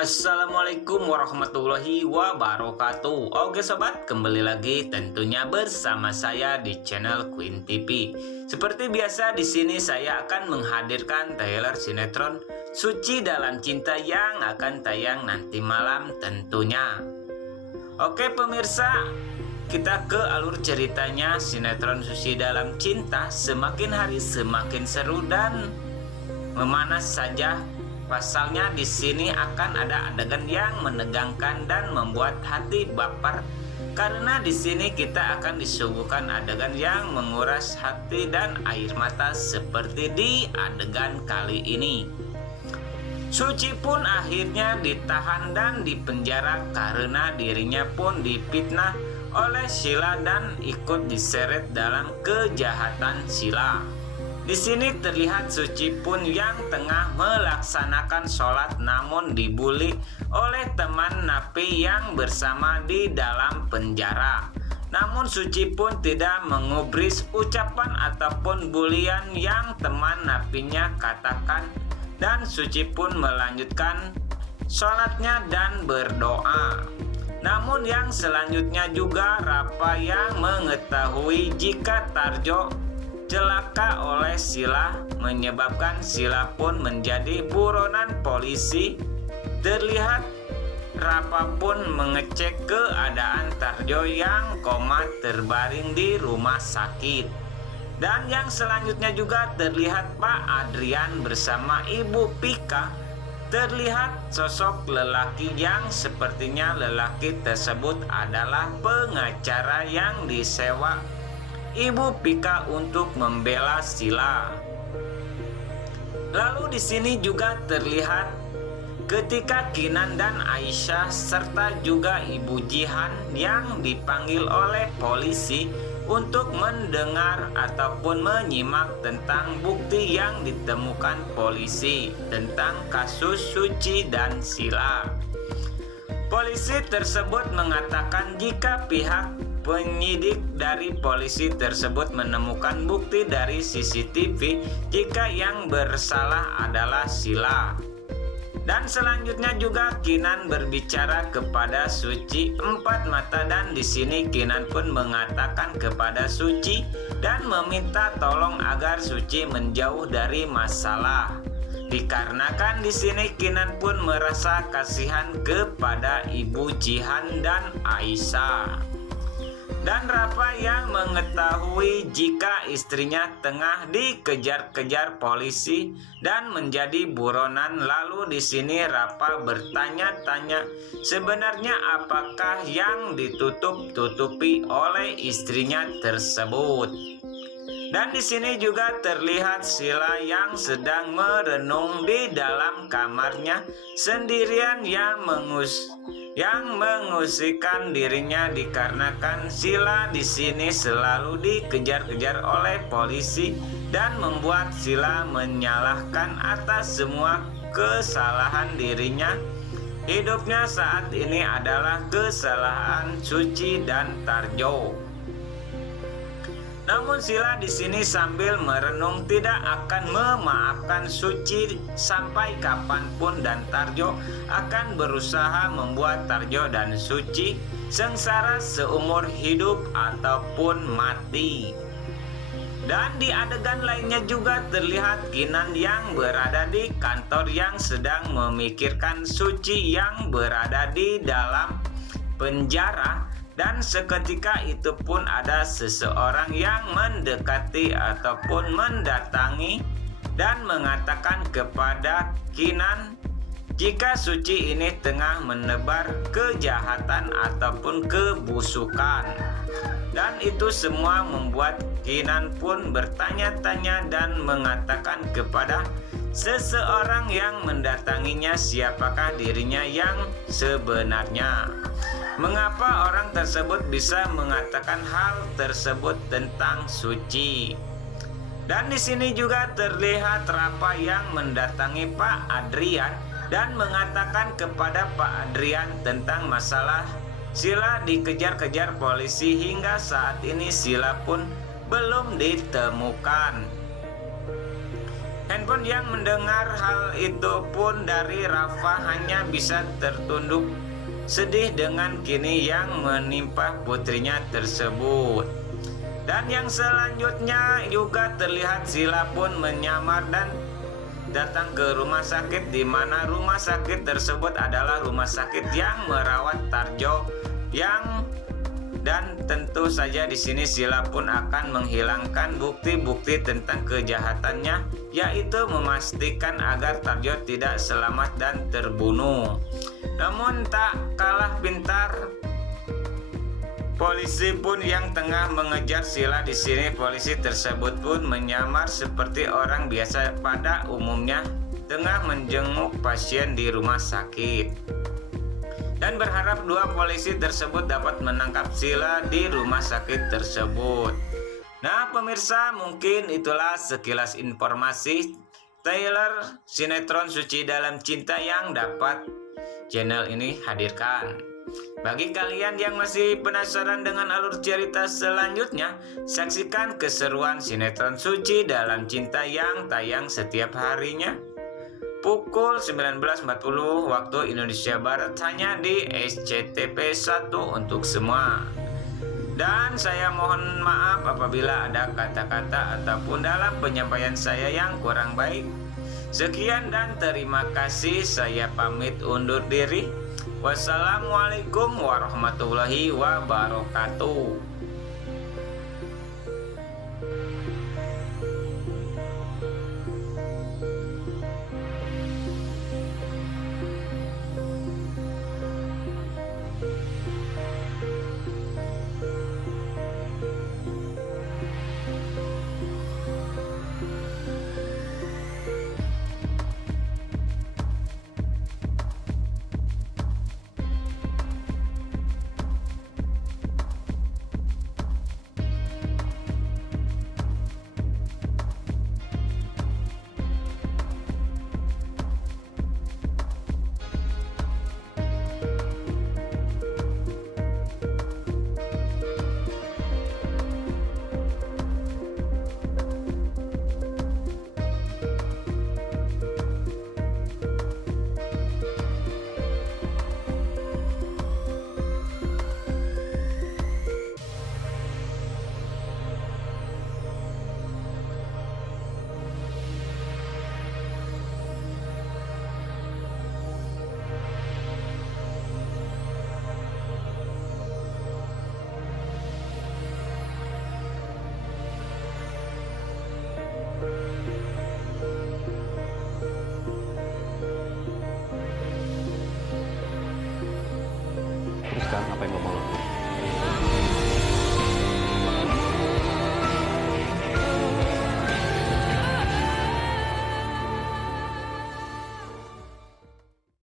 Assalamualaikum warahmatullahi wabarakatuh. Oke sobat, kembali lagi tentunya bersama saya di channel Queen TV. Seperti biasa di sini saya akan menghadirkan trailer sinetron Suci Dalam Cinta yang akan tayang nanti malam tentunya. Oke pemirsa, kita ke alur ceritanya. Sinetron Suci Dalam Cinta semakin hari semakin seru dan memanas saja. Pasalnya di sini akan ada adegan yang menegangkan dan membuat hati baper, karena di sini kita akan disuguhkan adegan yang menguras hati dan air mata seperti di adegan kali ini. Suci pun akhirnya ditahan dan dipenjara karena dirinya pun difitnah oleh Sheila dan ikut diseret dalam kejahatan Sheila. Di sini terlihat Suci pun yang tengah melaksanakan sholat namun dibully oleh teman napi yang bersama di dalam penjara. Namun Suci pun tidak mengubris ucapan ataupun bulian yang teman napinya katakan, dan Suci pun melanjutkan sholatnya dan berdoa. Namun yang selanjutnya juga Rafa yang mengetahui jika Tarjo celaka oleh Sheila, menyebabkan Sheila pun menjadi buronan polisi. Terlihat Rafa pun mengecek keadaan Tarjo yang koma terbaring di rumah sakit. Dan yang selanjutnya juga terlihat Pak Adrian bersama Ibu Pika. Terlihat sosok lelaki yang sepertinya lelaki tersebut adalah pengacara yang disewa Ibu Pika untuk membela Sheila. Lalu di sini juga terlihat ketika Kinan dan Aisyah serta juga Ibu Jihan yang dipanggil oleh polisi untuk mendengar ataupun menyimak tentang bukti yang ditemukan polisi tentang kasus Suci dan Sheila. Polisi tersebut mengatakan jika pihak penyidik dari polisi tersebut menemukan bukti dari CCTV jika yang bersalah adalah Sheila. Dan selanjutnya juga Kinan berbicara kepada Suci empat mata, dan di sini Kinan pun mengatakan kepada Suci dan meminta tolong agar Suci menjauh dari masalah. Dikarenakan di sini Kinan pun merasa kasihan kepada Ibu Jihan dan Aisyah. Dan Rafa yang mengetahui jika istrinya tengah dikejar-kejar polisi dan menjadi buronan. Lalu di sini Rafa bertanya-tanya sebenarnya apakah yang ditutup-tutupi oleh istrinya tersebut. Dan di sini juga terlihat Sheila yang sedang merenung di dalam kamarnya sendirian yang mengusikkan dirinya dikarenakan Sheila di sini selalu dikejar-kejar oleh polisi dan membuat Sheila menyalahkan atas semua kesalahan dirinya. Hidupnya saat ini adalah kesalahan Suci dan Tarjo. Namun Sheila di sini sambil merenung tidak akan memaafkan Suci sampai kapanpun, dan Tarjo akan berusaha membuat Tarjo dan Suci sengsara seumur hidup ataupun mati. Dan di adegan lainnya juga terlihat Kinan yang berada di kantor yang sedang memikirkan Suci yang berada di dalam penjara. Dan seketika itu pun ada seseorang yang mendekati ataupun mendatangi dan mengatakan kepada Kinan jika Suci ini tengah menebar kejahatan ataupun kebusukan. Dan itu semua membuat Kinan pun bertanya-tanya dan mengatakan kepada seseorang yang mendatanginya siapakah dirinya yang sebenarnya. Mengapa orang tersebut bisa mengatakan hal tersebut tentang Suci? Dan di sini juga terlihat Rafa yang mendatangi Pak Adrian dan mengatakan kepada Pak Adrian tentang masalah Sheila dikejar-kejar polisi. Hingga saat ini Sheila pun belum ditemukan. Handphone yang mendengar hal itu pun dari Rafa hanya bisa tertunduk sedih dengan kini yang menimpa putrinya tersebut. Dan yang selanjutnya juga terlihat Sila pun menyamar dan datang ke rumah sakit, di mana rumah sakit tersebut adalah rumah sakit yang merawat Tarjo dan tentu saja di sini Sila pun akan menghilangkan bukti-bukti tentang kejahatannya, yaitu memastikan agar Tarjo tidak selamat dan terbunuh. Namun tak kalah pintar polisi pun yang tengah mengejar Sila. Di sini polisi tersebut pun menyamar seperti orang biasa pada umumnya tengah menjenguk pasien di rumah sakit, dan berharap dua polisi tersebut dapat menangkap Sila di rumah sakit tersebut. Nah pemirsa, mungkin itulah sekilas informasi trailer sinetron Suci Dalam Cinta yang dapat channel ini hadirkan. Bagi kalian yang masih penasaran dengan alur cerita selanjutnya, saksikan keseruan sinetron Suci Dalam Cinta yang tayang setiap harinya pukul 19.40 waktu Indonesia Barat hanya di SCTV 1 untuk semua. Dan saya mohon maaf apabila ada kata-kata ataupun dalam penyampaian saya yang kurang baik. Sekian dan terima kasih, saya pamit undur diri. Wassalamualaikum warahmatullahi wabarakatuh. Terus kan apa yang lo mau lakukan?